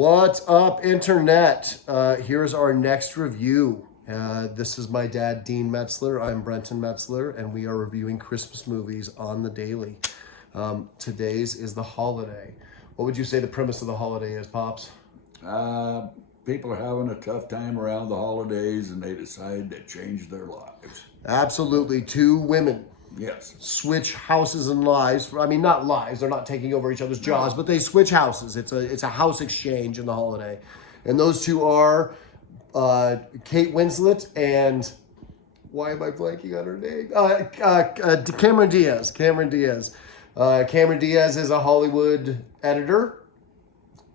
What's up, Internet? Here's our next review. This is my dad, Dean Metzler. I'm Brenton Metzler, and we are reviewing Christmas movies on the daily. Today's is The Holiday. What would you say the premise of The Holiday is, Pops? Uh, People are having a tough time around the holidays and they decide to change their lives. Absolutely. Two women Yes. switch houses and lives. I mean, not lives. They're not taking over each other's jobs, but they switch houses. It's a house exchange in The Holiday, and those two are Kate Winslet and why am I blanking on her name? Cameron Diaz. Cameron Diaz. Cameron Diaz is a Hollywood editor.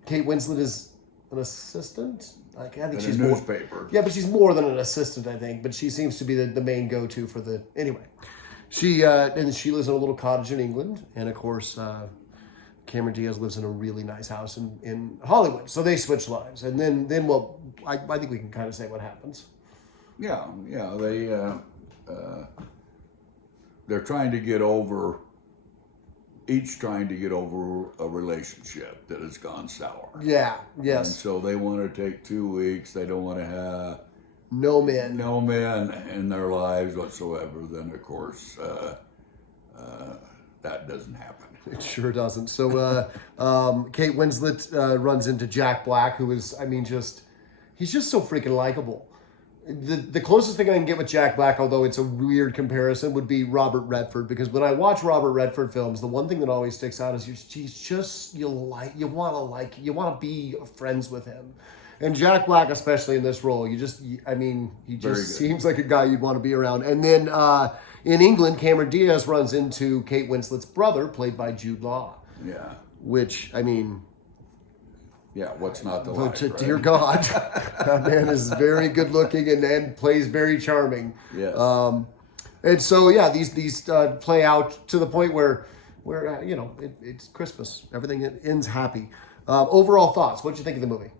Kate Winslet is an assistant. I think In she's a more. newspaper. Yeah, but she's more than an assistant, I think. But she seems to be the main go-to for the anyway. She lives in a little cottage in England, and of course, Cameron Diaz lives in a really nice house in Hollywood. So they switch lives, and then well, I think we can kind of say what happens. Yeah, they're trying to get over, each trying to get over a relationship that has gone sour. Yeah. And Yes. so they want to take 2 weeks. They don't want to have No men. no men in their lives whatsoever. Then, of course, that doesn't happen. It sure doesn't. So Kate Winslet runs into Jack Black, who is, he's just so freaking likable. The closest thing I can get with Jack Black, although it's a weird comparison, would be Robert Redford. Because when I watch Robert Redford films, the one thing that always sticks out is he's just you want to be friends with him. And Jack Black, especially in this role, he just seems like a guy you'd want to be around. And then in England, Cameron Diaz runs into Kate Winslet's brother, played by Jude Law. Yeah. Which, Yeah, what's not to like, right? dear God, that man is very good looking and plays very charming. Yes. And so, yeah, these play out to the point where it's Christmas. Everything ends happy. Overall thoughts, what did you think of the movie?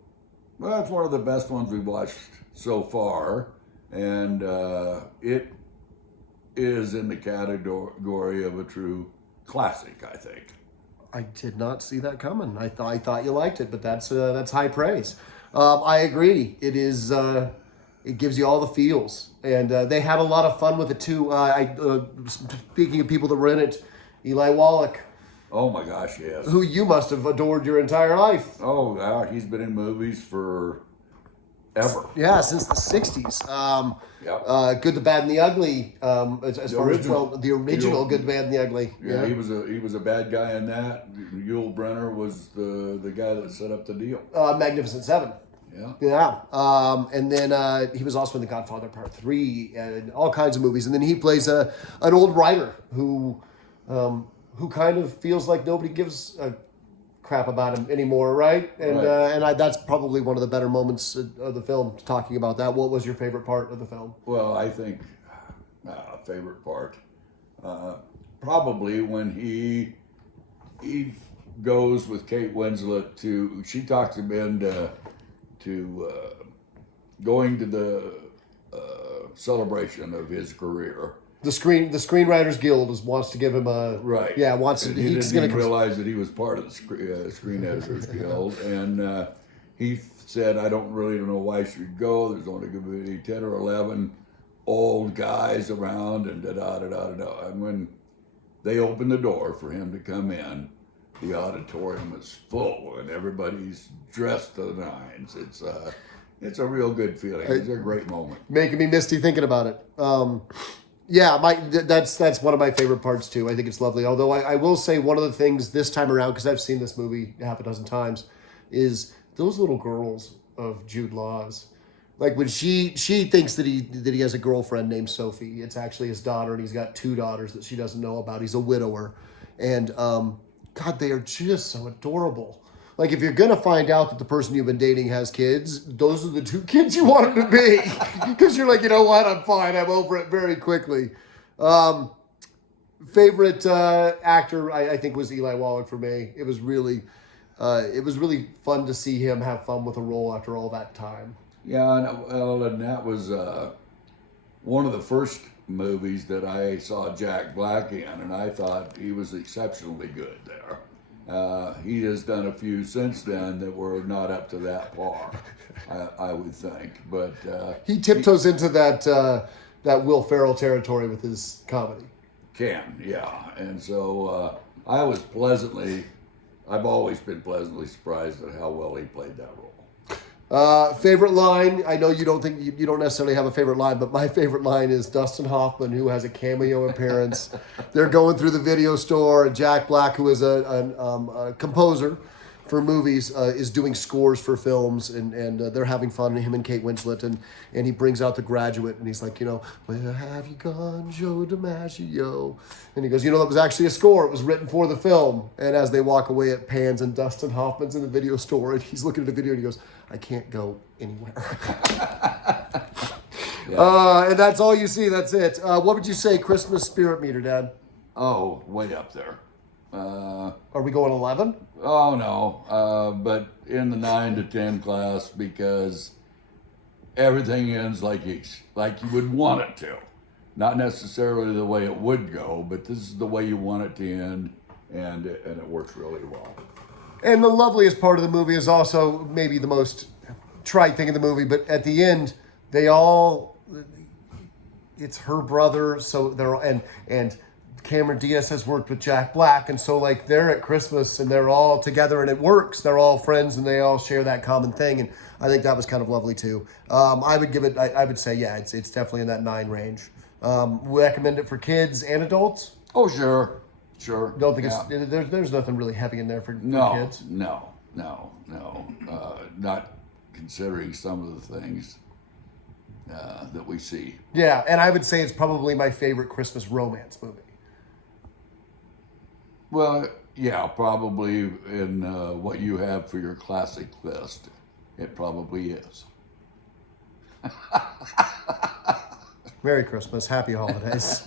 Well, it's one of the best ones we've watched so far, and it is in the category of a true classic, I think. I did not see that coming. I thought you liked it, but that's high praise. I agree. It is. It gives you all the feels, and they had a lot of fun with it too. Speaking of people that were in it, Eli Wallach, Oh my gosh, yes. who you must have adored your entire life. Oh, yeah, he's been in movies for ever. Yeah, since the '60s. Yep. Good, the Bad, and the Ugly. As far original. as the original Good, the Bad, and the Ugly. Yeah, he was a bad guy in that. Yul Brynner was the guy that set up the deal. Magnificent Seven. Yeah. Yeah, and then he was also in The Godfather Part 3 and all kinds of movies. And then he plays an old writer who kind of feels like nobody gives a crap about him anymore, right? And Right. that's probably one of the better moments of the film, talking about that. What was your favorite part of the film? Well, I think favorite part, probably when he goes with Kate Winslet she talks him into going to the celebration of his career. The Screenwriters Guild wants to give him a Right. Yeah, wants to. And he He's didn't going even to. realize that he was part of the Screen Editors Guild, and he said, "I don't really know why I should go. There's only going to be 10 or 11 old guys around, and da da da da da." And when they opened the door for him to come in, the auditorium is full, and everybody's dressed to the nines. It's a real good feeling. It's a great moment. Making me misty thinking about it. Yeah, that's one of my favorite parts too. I think it's lovely. Although I will say one of the things this time around, because I've seen this movie half a dozen times, is those little girls of Jude Law's. Like when she thinks that he has a girlfriend named Sophie, it's actually his daughter, and he's got two daughters that she doesn't know about. He's a widower, and God, they are just so adorable. Like, if you're going to find out that the person you've been dating has kids, those are the two kids you want them to be. Because you're like, you know what, I'm fine. I'm over it very quickly. Favorite actor, I think, was Eli Wallach for me. It was really fun to see him have fun with a role after all that time. Yeah, and that was one of the first movies that I saw Jack Black in, and I thought he was exceptionally good there. He has done a few since then that were not up to that par, I would think. But He tiptoes into that Will Ferrell territory with his comedy. yeah. And so I've always been pleasantly surprised at how well he played that role. Favorite line? I know you don't think you don't necessarily have a favorite line, but my favorite line is Dustin Hoffman, who has a cameo appearance. They're going through the video store, and Jack Black, who is a composer for movies, is doing scores for films, and they're having fun. Him and Kate Winslet, and he brings out The Graduate, and he's like, where have you gone, Joe DiMaggio? And he goes, that was actually a score. It was written for the film. And as they walk away, it pans, and Dustin Hoffman's in the video store, and he's looking at the video, and he goes, I can't go anywhere. And that's all you see. That's it. What would you say Christmas spirit meter, Dad? Oh, way up there. Are we going 11? Oh no, but in the 9 to 10 class, because everything ends like you would want it to. Not necessarily the way it would go, but this is the way you want it to end, and it works really well. And the loveliest part of the movie is also maybe the most trite thing in the movie, but at the end, it's her brother, so and Cameron Diaz has worked with Jack Black, and so they're at Christmas and they're all together and it works. They're all friends and they all share that common thing, and I think that was kind of lovely too. I would give it. I would say it's definitely in that 9 range. Recommend it for kids and adults. Oh sure. Don't think there's nothing really heavy in there for kids. No. Not considering some of the things that we see. Yeah, and I would say it's probably my favorite Christmas romance movie. Well, yeah, probably in what you have for your classic list, it probably is. Merry Christmas, Happy Holidays.